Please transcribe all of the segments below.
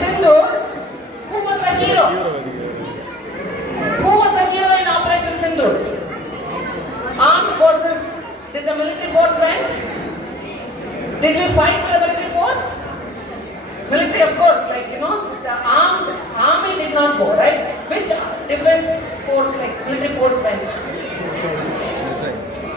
Sindoor, who was the hero? Who was the hero in Operation Sindoor? Armed forces. Did the military force went? Did we fight with the military force? Military, of course, like the army did not go, right? Which defense force, like military force went?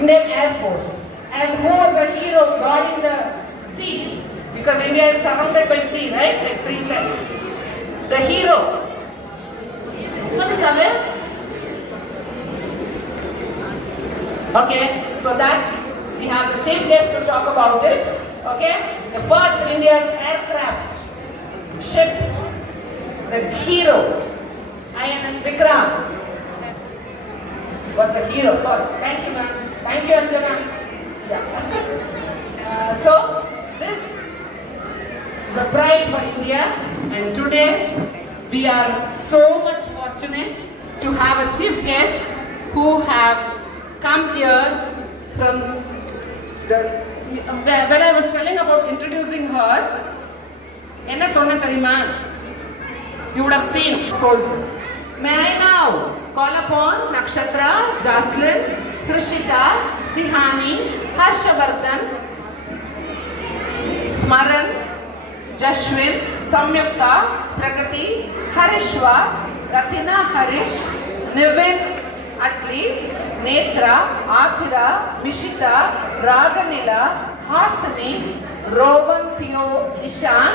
Indian Air Force. And who was the hero guarding the sea? Because India is surrounded by sea, right? Like 3 sides. The hero. What is aware? Okay, so that we have the chief guest to talk about it. Okay, the first India's aircraft ship, the hero, INS Vikram, was the hero. Sorry, thank you, ma'am. Thank you, Anjana. Yeah. So this is a pride for India, and today we are so much fortunate to have a chief guest who have come here from the. When I was telling about introducing her, enna sonna theriyuma? You would have seen soldiers. May I now call upon Nakshatra, Jocelyn, Krishita, Sihani, Harshavardhan, Smaran, Jashwin, Samyukta, Pragati, Harishwa, Ratina Harish, Nivin, Atli, Netra, Athira, Mishita, Raganila, Hasani, Rowan, Theo, Ishan,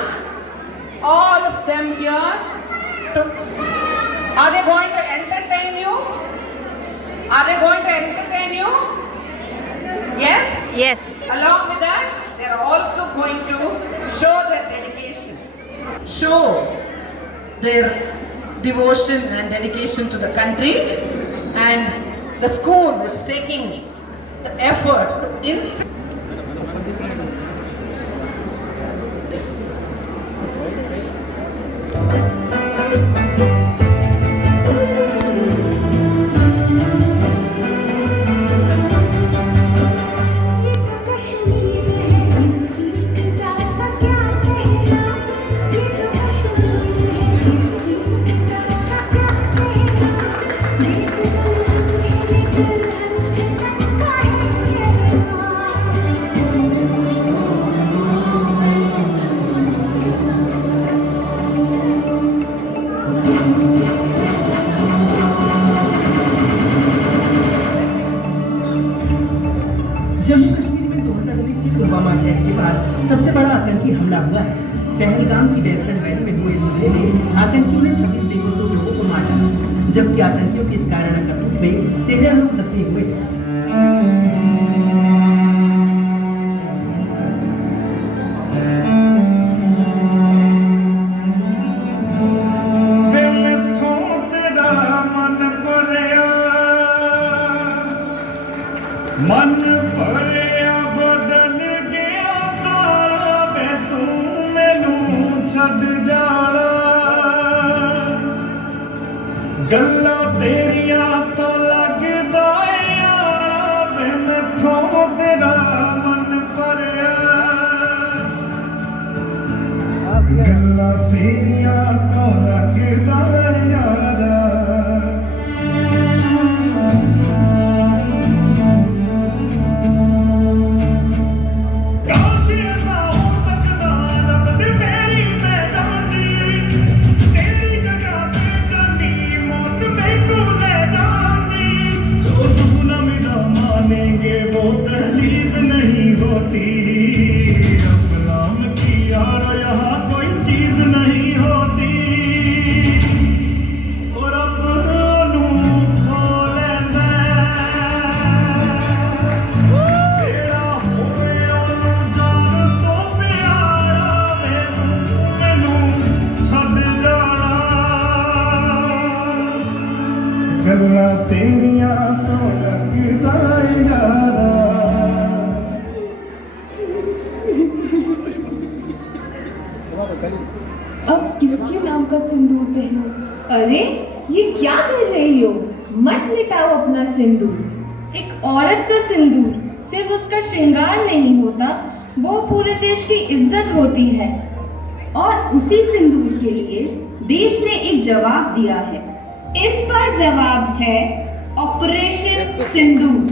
all of them here. Are they going to entertain you? Are they going to entertain you? Yes? Yes. Along with that, they are also going to show their dedication. Show their devotion and dedication to the country. And the school is taking the effort to instill. Jammu Kashmir में 2019 के Pulwama attack के बाद सबसे बड़ा आतंकी हमला हुआ है। पहलगाम की डेजर्ट वैली में हुए इस हमले में आतंकियों ने 26 बेकसूर लोगों को मार डाला, जबकि आतंकियों की इस कायराना करतूत में 13 लोग जख्मी हुए। मन भरिया बदल गया सारा वे तू मैनू छड़ जाना गल्ला तेरिया तो लगदा यारा वे मैथों तेरा मन भरिया गल्ला तेरिया तो लगदा यारा गल्ला तेरिया तो लगदा यारा। अब किसके नाम का सिंदूर पहनो? अरे ये क्या कर रही हो? मत मिटाओ अपना सिंदूर। एक औरत का सिंदूर सिर्फ उसका श्रृंगार नहीं होता, वो पूरे देश की इज्जत होती है। और उसी सिंदूर के लिए देश ने एक जवाब दिया है। इस बार जवाब है ऑपरेशन सिंदूर।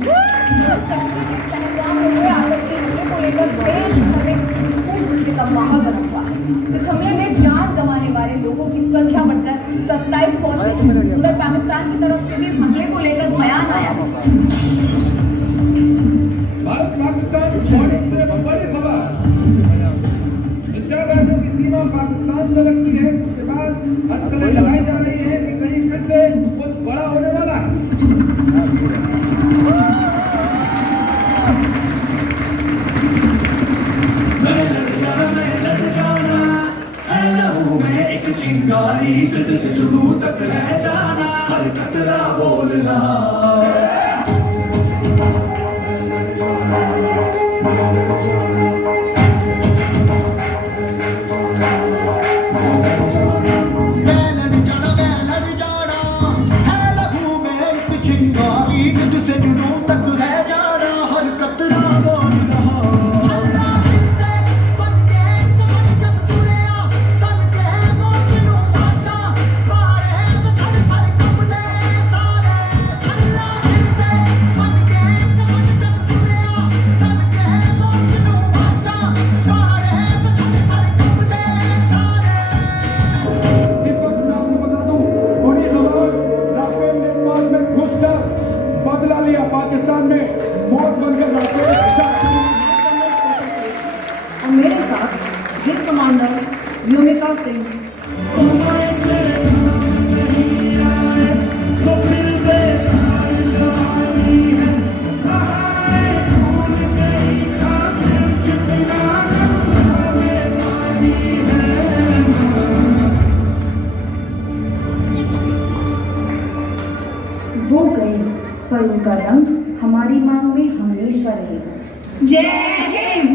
माहौल बना हुआ है। इस हमले में जान गंवाने वाले लोगों की संख्या बढ़कर 27 पहुंच गई। उधर पाकिस्तान की तरफ से भी इस हमले को लेकर बयान आया है। भारत पाकिस्तान बॉर्डर से बड़ी खबर। चार राज्यों की सीमा पाकिस्तान से लगती है। उसके बाद हथकड़ी लगाई जा रही है कि कहीं फिर से कुछ बड़ा होने वाला है। चिंगारी जिद से जुनू तक है जाना, हर खतरा बोल रहा। मैं लड़ जाना है लहू में एक चिंगारी जिद से जुनू तक है जाना, हर खतरा बोल रहा। बदला लिया पाकिस्तान में मौत बनकर और मेरे साथ विंग कमांडर योमिका सिंह। वो गए पर उनका रंग हमारी मांग में हमेशा रहेगा। जय हिंद।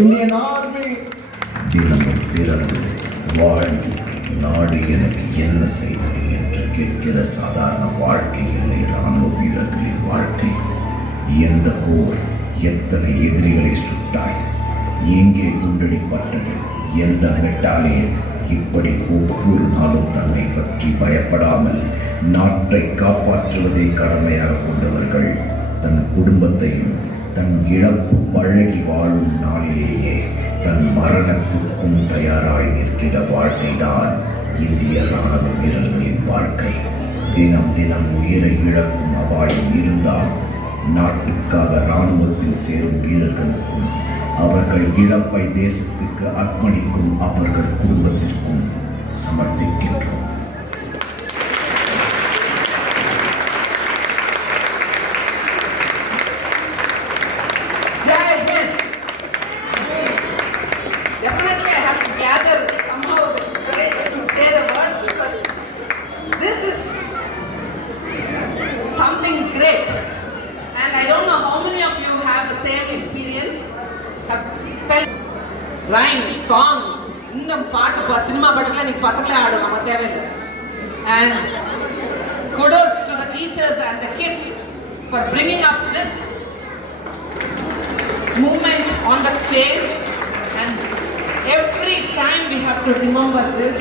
இந்தியன் ஆர்மி தினமும் பிறந்து வாழ்ந்து நாடு எனக்கு என்ன செய்வது என்று கேட்கிற சாதாரண வாழ்க்கை இல்லை ராணுவ வீரர்களின் வாழ்க்கை. எந்த போர், எத்தனை எதிரிகளை சுட்டாய், எங்கே குண்டடிப்பட்டது, எந்த மெட்டாலியன் இப்படி ஒவ்வொரு நாளும் தன்னை பற்றி பயப்படாமல் நாட்டை காப்பாற்றுவதை கடமையாக கொண்டவர்கள் தன் குடும்பத்தையும் தன் இழப்பு பழகி வாழும் நாளிலேயே தன் மரணத்துக்கும் தயாராய் நிற்கிற வாழ்க்கைதான் இந்திய ராணுவ வீரர்களின் வாழ்க்கை. தினம் தினம் உயிரை இழக்கும் அபாயம் இருந்தால் நாட்டுக்காக இராணுவத்தில் சேரும் வீரர்களுக்கும் அவர்கள் இழப்பை தேசத்துக்கு அர்ப்பணிக்கும் அவர்கள் குடும்பத்திற்கும் சமர்ப்பிக்கின்றோம். Jai Hind. Definitely I have to gather somehow the courage to say the words because this is something great. And I don't know how many of you have the same experience, have felt rhymes, songs, இந்த பாட்டு cinema பாட்டுக்குள்ள நீங்க பசங்களே ஆடும் நம்ம தேவையில்லை. And kudos to the teachers and the kids for bringing up this movement on the stage, and every time we have to remember this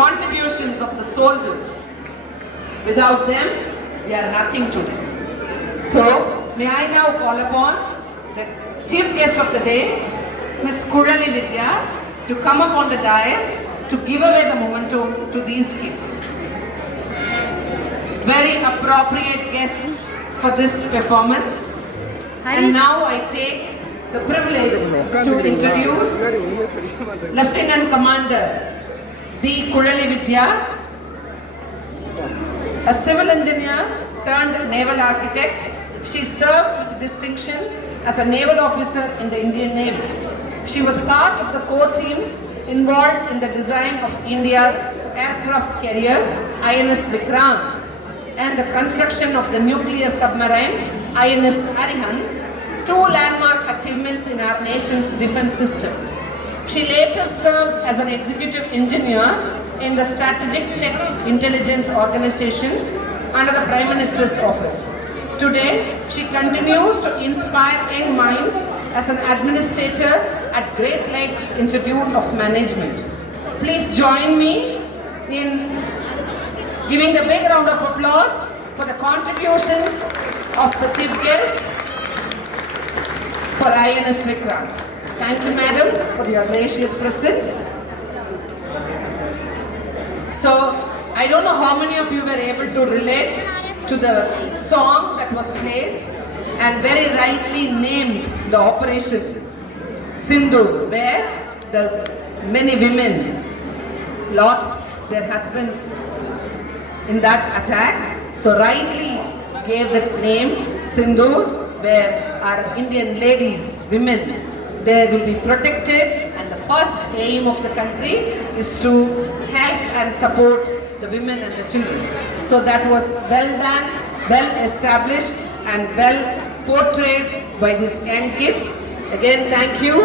contributions of the soldiers. Without them, we are nothing today. So, may I now call upon the chief guest of the day, Ms. Kurali Vidya, to come up on the dais to give away the memento to these kids. Very appropriate guest for this performance. And now I take the privilege to introduce Lieutenant Commander B. Kurali Vidya, a civil engineer turned naval architect. She served with distinction as a naval officer in the Indian Navy. She was part of the core teams involved in the design of India's aircraft carrier INS Vikrant and the construction of the nuclear submarine INS Arihant, two landmark achievements in our nation's defense system. She later served as an executive engineer in the Strategic Tech Intelligence Organization under the Prime Minister's office. Today, she continues to inspire young minds as an administrator at Great Lakes Institute of Management. Please join me in giving a big round of applause for the contributions of the chief guest for INS Vikrant. Thank you, madam, for your gracious presence. So, I don't know how many of you were able to relate to the song that was played and very rightly named the Operation Sindoor, where the many women lost their husbands in that attack. So rightly gave the name Sindoor, where our Indian ladies, women, they will be protected, and the first aim of the country is to help and support the women and the children. So that was well done, well established and well portrayed by these young kids. Again, thank you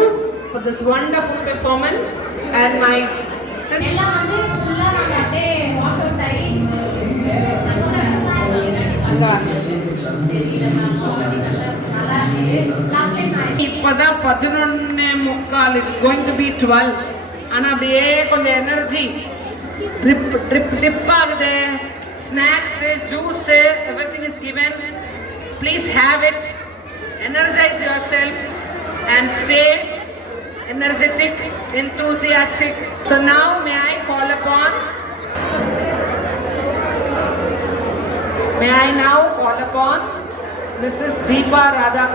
for this wonderful performance, and my இப்பதான் 11:45, it's going to be 12. ஆனா அப்படியே கொஞ்சம் energy trip ஆகுது. Snacks, juice, everything is given. Please have it. Energize yourself and stay energetic, enthusiastic. So now may I now call upon Mrs. Deepa Radha.